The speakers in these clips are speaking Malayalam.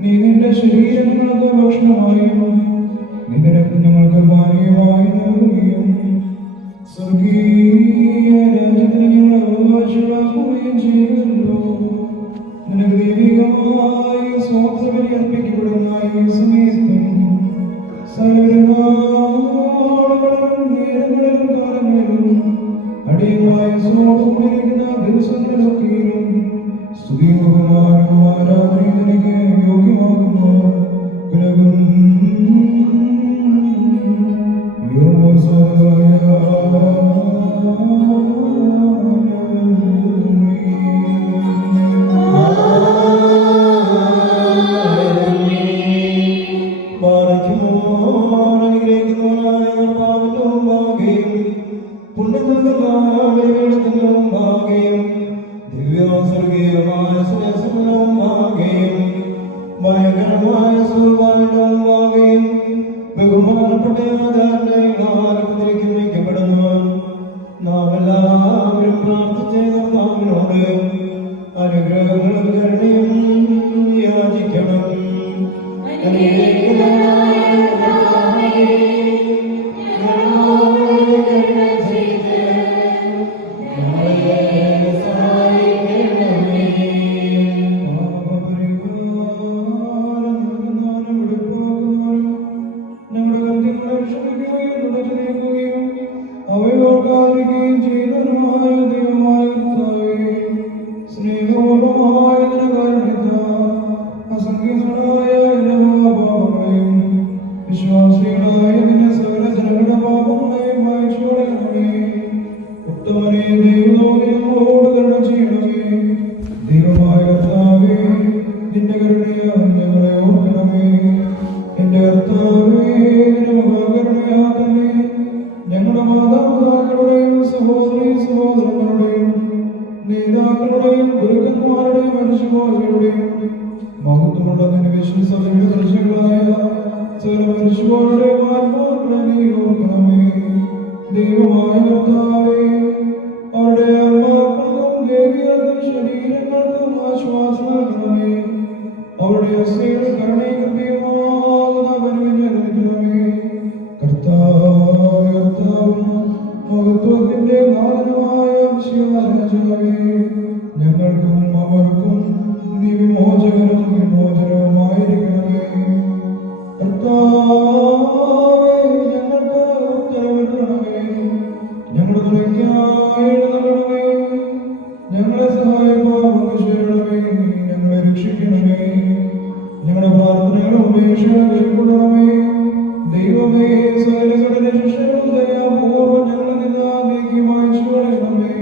നീ നിന്റെ ശരീരങ്ങൾക്ക് ഭക്ഷണമായും നിന്റെ രത്നങ്ങൾക്ക് പാനീയമായി നൽകുകയും സ്വർഗീയ രാജ്യത്തിന് ഞങ്ങൾ അവകാശമാക്കുകയും ചെയ്യുന്നു. നിനക്ക് ദൈവികമായി സ്വാതന്ത്ര്യം അർപ്പിക്കപ്പെടുന്ന ഈ സമയത്തും സകലനാളുകളിലും നേരങ്ങളിലും കാലങ്ങളിലും അടിയമായി സ്വാതന്ത്ര്യമിരിക്കുന്ന ദിവസങ്ങളിലൊക്കെയും സ്തുതിയും ബഹുമാനവും ആരാധനയും നിനക്ക് യോഗ്യമാകുന്നു. ഭയങ്കരമായ സുഖമായും ബഹുമാനപ്പെട്ട വയ്ക്കപ്പെടുന്നു. നാം എല്ലാവരും പ്രാർത്ഥിച്ച കർത്താവിനോട് അനുഗ്രഹങ്ങളും കരുണയും യാചിക്കണം. ഞങ്ങളുടെ മാതാപിതാക്കളുടെയും സഹോദരീ സഹോദരങ്ങളുടെയും നേതാക്കളുടെയും ഗുരുക്കന്മാരുടെയും മനുഷ്യന്മാരുടെയും മഹത്വമുള്ള നിന്റെ വിശ്വസഭയുടെ ദൃശ്യങ്ങളായ സകല മനുഷ്യരുടെയും ആത്മാക്കളെ നീ ഓർക്കണമേ. ദൈവമായ കർത്താവേ, അവരുടെ ആത്മാക്കൾക്കും ദേവികൾക്കും ശരീരങ്ങൾക്കും ആശ്വാസം നൽകണമേ. അവരുടെ അസ്ഥികൾ കരുണയും കൃപയുമാകുന്ന പരിമിതമേ. കർത്താവും മഹത്വത്തിന്റെ നാഥനുമായ രാജാവേ, ഞങ്ങൾക്കും അവർക്കും നീ വിമോചകനും വിമോചനവുമായിരിക്കണമേ. കർത്താവേ, ഞങ്ങൾക്ക് ഉത്തരവിടണമേ. ഞങ്ങളുടെ തുണയ്ക്കായി എഴുന്നള്ളണമേ. ഞങ്ങളെ സഹായമാകണമേ. ഞങ്ങളെ രക്ഷിക്കണമേ. ഞങ്ങളുടെ പ്രാർത്ഥനകളും അപേക്ഷകളും കൈക്കൊള്ളണമേ. ദൈവമേ, സകലകടലെ ശിക്ഷകളും ദയാപൂർവ്വം ഞങ്ങളിൽ നിന്ന് നീക്കി മായ്ച്ചു കളയണമേ.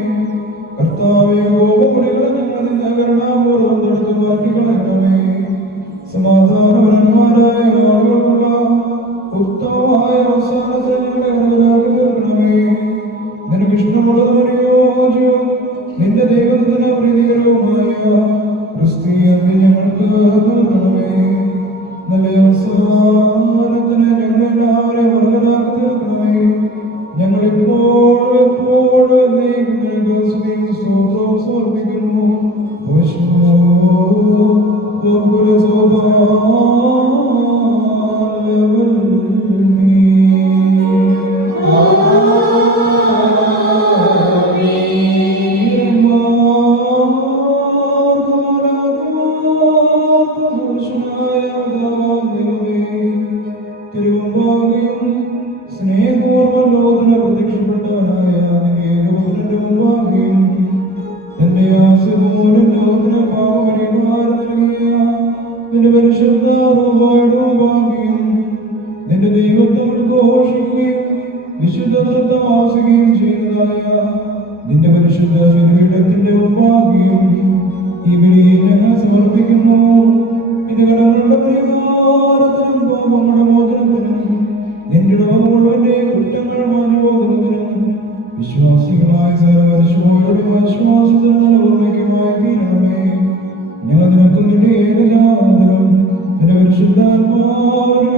കർത്താവേ, കോപമുടികളെ ഞങ്ങളിൽ നിന്ന് കരുണാപൂർവ്വം തടുത്തു മാറ്റിക്കളയണമേ. സമാധാനപരന്മാരായ ആളുകൾക്കുള്ള ഉത്തമമായ അവസാനത്തെ ഞങ്ങളെ അർഹരാക്കി തീർക്കണമേ. നിനക്ക് ഇഷ്ടമുള്ളതും അനുയോജ്യവും നിന്റെ ദൈവത്തിന് പ്രീതികരവുമായ ക്രിസ്തീയത്തെ ഞങ്ങൾക്ക് നൽകണമേ. നല്ല അവസാനത്തിന് ഞങ്ങളെല്ലാവരെയും അർഹരാക്കി തീർക്കണമേ. ഞങ്ങളിപ്പോൾ എപ്പോഴും നീക്ക് സ്തോത്രം സമർപ്പിക്കുന്നു. സ്നേഹപൂർവ്വം ലോകത്തിന് പ്രത്യക്ഷപ്പെട്ടവനായ ഏകപുത്രന്റെ മുമ്പാകെയും എന്റെ ആശമൂലം ലോകത്തിന് പാപപരിഹാരം നൽകിയ നിന്റെ പരിശുദ്ധ റൂഹായുടെ മുമ്പാകെയും നിന്റെ ദൈവത്തെ ഉദ്ഘോഷിക്കുകയും വിശുദ്ധ ആസിക്കുകയും ചെയ്യുന്നതായ മുഴുവന്റെയും കുറ്റങ്ങൾ മാഞ്ഞുപോകുന്നതിനും വിശ്വാസികളായ സർവ്വശോരുടെ വിശ്വാസത്തിന് നിലനിർമ്മയ്ക്കുമായി തീരണമേ. ഞങ്ങൾ നിനക്കും നിന്റെ ഏകജാതനും നിന്റെ പരിശുദ്ധാത്മാവിനും